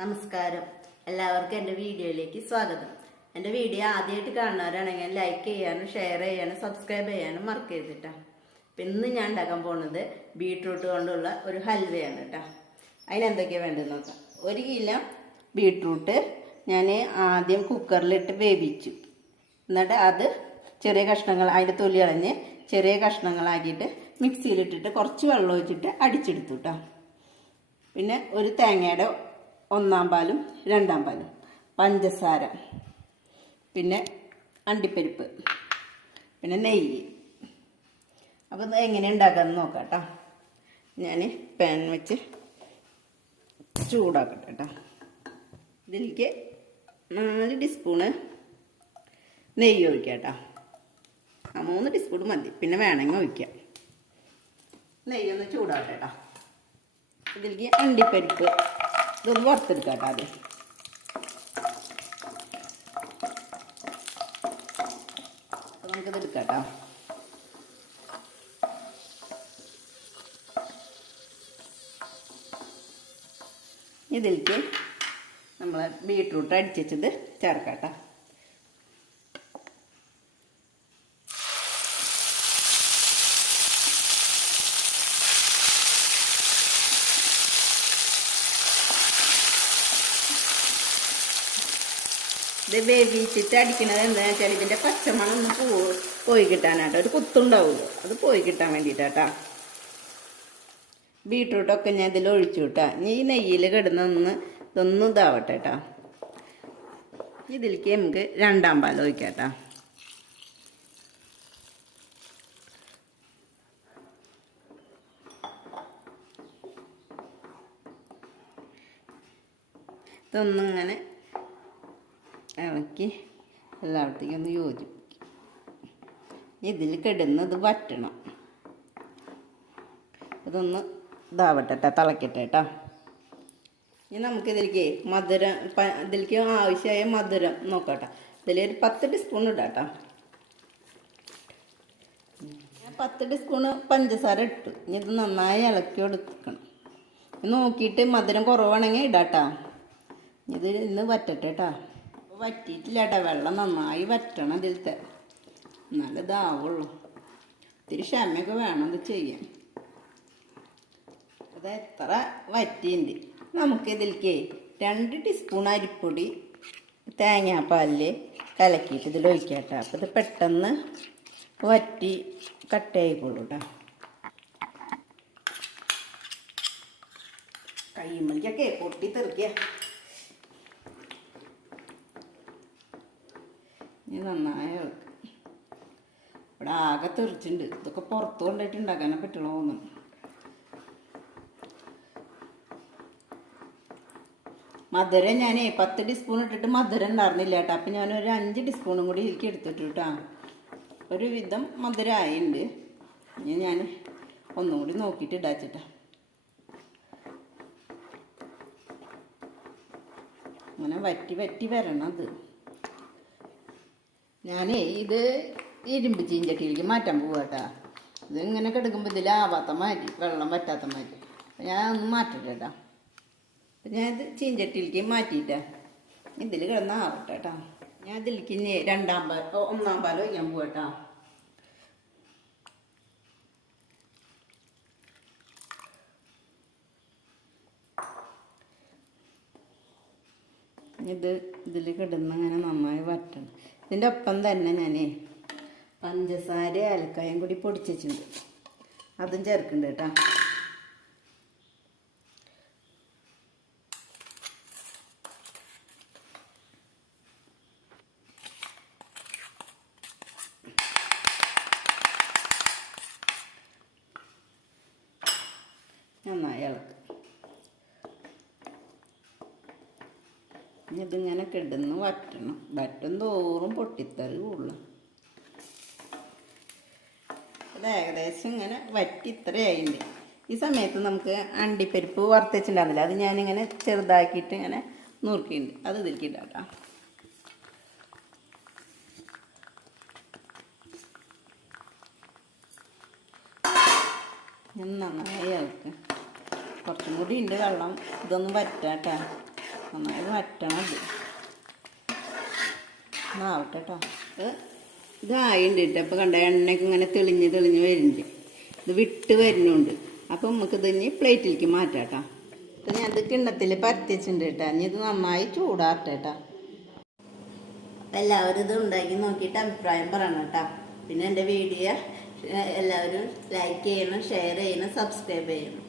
നമസ്കാരം. എല്ലാവർക്കും എൻ്റെ വീഡിയോയിലേക്ക് സ്വാഗതം. എൻ്റെ വീഡിയോ ആദ്യമായിട്ട് കാണുന്നവരാണെങ്കിൽ ലൈക്ക് ചെയ്യാനും ഷെയർ ചെയ്യാനും സബ്സ്ക്രൈബ് ചെയ്യാനും മറക്കരുത് കേട്ടോ. അപ്പം ഇന്ന് ഞാൻ ഉണ്ടാക്കാൻ പോകുന്നത് ബീട്രൂട്ട് കൊണ്ടുള്ള ഒരു ഹൽവയാണ് കേട്ടോ. അതിനെന്തൊക്കെയാണ് വേണ്ടതെന്ന് നോക്കാം. 1 കിലോ ബീട്രൂട്ട് ഞാൻ ആദ്യം കുക്കറിലിട്ട് വേവിച്ചു. എന്നിട്ട് അത് ചെറിയ കഷ്ണങ്ങൾ, അതിൻ്റെ തൊലി കളഞ്ഞ് ചെറിയ കഷ്ണങ്ങളാക്കിയിട്ട് മിക്സിയിലിട്ടിട്ട് കുറച്ച് വെള്ളം ഒഴിച്ചിട്ട് അടിച്ചെടുത്തു കേട്ടോ. പിന്നെ ഒരു തേങ്ങയുടെ 1-ാം പാലും 2-ാം പാലും, പഞ്ചസാര, പിന്നെ അണ്ടിപ്പരിപ്പ്, പിന്നെ നെയ്യ്. അപ്പോൾ എങ്ങനെ ഉണ്ടാക്കാമെന്ന് നോക്കാം കേട്ടോ. ഞാൻ പാൻ വെച്ച് ചൂടാക്കട്ടെ കേട്ടോ. ഇതിലേക്ക് 4 ടീസ്പൂണ് നെയ്യ് ഒഴിക്കാം കേട്ടോ. 3 ടീസ്പൂൺ മതി, പിന്നെ വേണമെങ്കിൽ ഒഴിക്കാം. നെയ്യൊന്ന് ചൂടാക്കട്ടെ കേട്ടോ. ഇതിലേക്ക് അണ്ടിപ്പരിപ്പ് ഇതൊന്ന് വറുത്തെടുക്കാം കേട്ടോ. ആദ്യം നമുക്കിത് എടുക്കാം കേട്ടോ. ഇതിലേക്ക് നമ്മൾ ബീട്രൂട്ട് അടിച്ചത് ചേർക്കാം കേട്ടോ. ഇത് വേവിച്ചിട്ട് അടിക്കണത് എന്താണെന്ന് വെച്ചാൽ ഇതിൻ്റെ പച്ചമണം ഒന്ന് പോയി കിട്ടാനാട്ടോ. ഒരു കുത്തുണ്ടാവുമല്ലോ, അത് പോയി കിട്ടാൻ വേണ്ടിയിട്ടാട്ടോ. ബീട്രൂട്ടൊക്കെ ഞാൻ ഇതിൽ ഒഴിച്ചു കിട്ടാ. ഇനി ഈ നെയ്യിൽ കിടന്നൊന്ന് ഇതൊന്നും ഇതാവട്ടെ കേട്ടോ. ഇതിലേക്ക് നമുക്ക് 2-ാം പാൽ ഒഴിക്കാം കേട്ടോ. ഇതൊന്നിങ്ങനെ ഇളക്കി എല്ലായിടത്തേക്കും ഒന്ന് യോജിപ്പിക്കും. ഇതിൽ കിടന്നത് വറ്റണം. ഇതൊന്ന് ഇതാവട്ടെ കേട്ടോ, തിളക്കട്ടെ കേട്ടോ. ഇനി നമുക്കിതിലേക്ക് മധുരം, ഇതിലേക്ക് ആവശ്യമായ മധുരം നോക്കട്ടെ. ഇതിലൊരു 10 ടീസ്പൂൺ ഇടാം കേട്ടോ. ഞാൻ 10 ടീസ്പൂണ് പഞ്ചസാര ഇട്ടു. ഇനി ഇത് നന്നായി ഇളക്കി എടുക്കണം. നോക്കിയിട്ട് മധുരം കുറവാണെങ്കിൽ ഇടാം കേട്ടോ. ഇത് ഇന്ന് വറ്റട്ടെ കേട്ടോ. വറ്റിയിട്ടില്ല കേട്ടോ, വെള്ളം നന്നായി വറ്റണം ഇതിലത്തെ, എന്നാലും ഇതാവുള്ളൂ. ഇത്തിരി ക്ഷമയൊക്കെ വേണം ഇത് ചെയ്യാൻ. അത് എത്ര വറ്റിയുണ്ട്. നമുക്കിതിലേക്ക് 2 ടീസ്പൂൺ അരിപ്പൊടി തേങ്ങാപ്പാലിൽ കലക്കിയിട്ട് ഇതിൽ ഒഴിക്കാം കേട്ടോ. അപ്പോൾ ഇത് പെട്ടെന്ന് വറ്റി കട്ടയായിക്കോളൂ കേട്ടോ. കയ്യുമ്മളിക്കൊക്കെ പൊട്ടി തെറിക്കുക. ഇനി നന്നായി ഇളക്കുക. ഇവിടെ ആകെ തെറിച്ചിട്ടുണ്ട്. ഇതൊക്കെ പുറത്ത് കൊണ്ടുപോയിട്ട് ഉണ്ടാക്കാനേ പറ്റുള്ളൂ തോന്നുന്നു. മധുരം ഞാൻ 10 ടീസ്പൂൺ ഇട്ടിട്ട് മധുരം ഉണ്ടായിരുന്നില്ല കേട്ടോ. അപ്പം ഞാനൊരു 5 ടീസ്പൂണും കൂടി ഇതിലേക്ക് എടുത്തിട്ടു കേട്ടോ. ഒരു വിധം മധുരം ആയിട്ടുണ്ട്. ഇനി ഞാൻ ഒന്നും കൂടി നോക്കിയിട്ട് ഇടാച്ചിട്ടാ. അങ്ങനെ വറ്റി വറ്റി വരണം. അത് ഞാനേ ഇത് ഇരുമ്പ് ചീഞ്ചട്ടിയിലേക്ക് മാറ്റാൻ പോവാ കേട്ടോ. ഇത് ഇങ്ങനെ കിടക്കുമ്പോൾ ഇതിലാവാത്ത മാതിരി, വെള്ളം വറ്റാത്ത മാതിരി. അപ്പം ഞാൻ ഒന്ന് മാറ്റട്ടെ കേട്ടോ. അപ്പം ഞാനിത് ചീഞ്ചട്ടിയിലേക്ക് മാറ്റിയിട്ടാ. ഇതിൽ കിടന്ന് ആവട്ടെ കേട്ടോ. ഞാൻ ഇതിലേക്ക് 1-ാം പാൽ ഒഴിക്കാൻ പോവാ കേട്ടോ. ഇതിൽ കിടന്ന് അങ്ങനെ നന്നായി വറ്റണം. ഇതിൻ്റെ ഒപ്പം തന്നെ ഞാൻ പഞ്ചസാര ഏലക്കായും കൂടി പൊടിച്ചിട്ടുണ്ട്, അതും ചേർക്കുന്നുണ്ട് കേട്ടോ. നന്നായി ഇളക്കുക. ഇതിങ്ങനെ കിടന്ന് വറ്റണം. വറ്റും തോറും പൊട്ടിത്തറി കൂടുതൽ. ഇത് ഏകദേശം ഇങ്ങനെ വറ്റി ഇത്രയായിട്ടുണ്ട്. ഈ സമയത്ത് നമുക്ക് അണ്ടിപ്പരിപ്പ് വറുത്തിട്ടുണ്ടാകുന്നില്ല, അത് ഞാനിങ്ങനെ ചെറുതാക്കിയിട്ട് ഇങ്ങനെ നുറുക്കിയിട്ടുണ്ട്, അത് ഇതിലേക്ക് ഇടാം കേട്ടോ. നന്നായി ഇളക്കുക. കുറച്ചും കൂടി ഉണ്ട് വെള്ളം, ഇതൊന്നും വറ്റാട്ടാ. നന്നായി വറ്റണം. ആവട്ടെ കേട്ടോ. ഇതായിണ്ട് കേട്ടോ. അപ്പോൾ കണ്ട എണ്ണയൊക്കെ ഇങ്ങനെ തെളിഞ്ഞ് വരുന്നുണ്ട്. ഇത് വിട്ട് വരുന്നുണ്ട്. അപ്പം നമുക്ക് ഇതിന് പ്ലേറ്റിലേക്ക് മാറ്റാം കേട്ടോ. അപ്പം ഞാൻ ഇത് കിണ്ണത്തിൽ പരത്തിച്ചിട്ടുണ്ട് കേട്ടോ. ഇനി ഇത് നന്നായി ചൂടാറട്ടെ കേട്ടോ. എല്ലാവരും ഇത് ഉണ്ടാക്കി നോക്കിയിട്ട് അഭിപ്രായം പറയണം കേട്ടോ. പിന്നെ എൻ്റെ വീഡിയോ എല്ലാവരും ലൈക്ക് ചെയ്യണം, ഷെയർ ചെയ്യണം, സബ്സ്ക്രൈബ് ചെയ്യണം.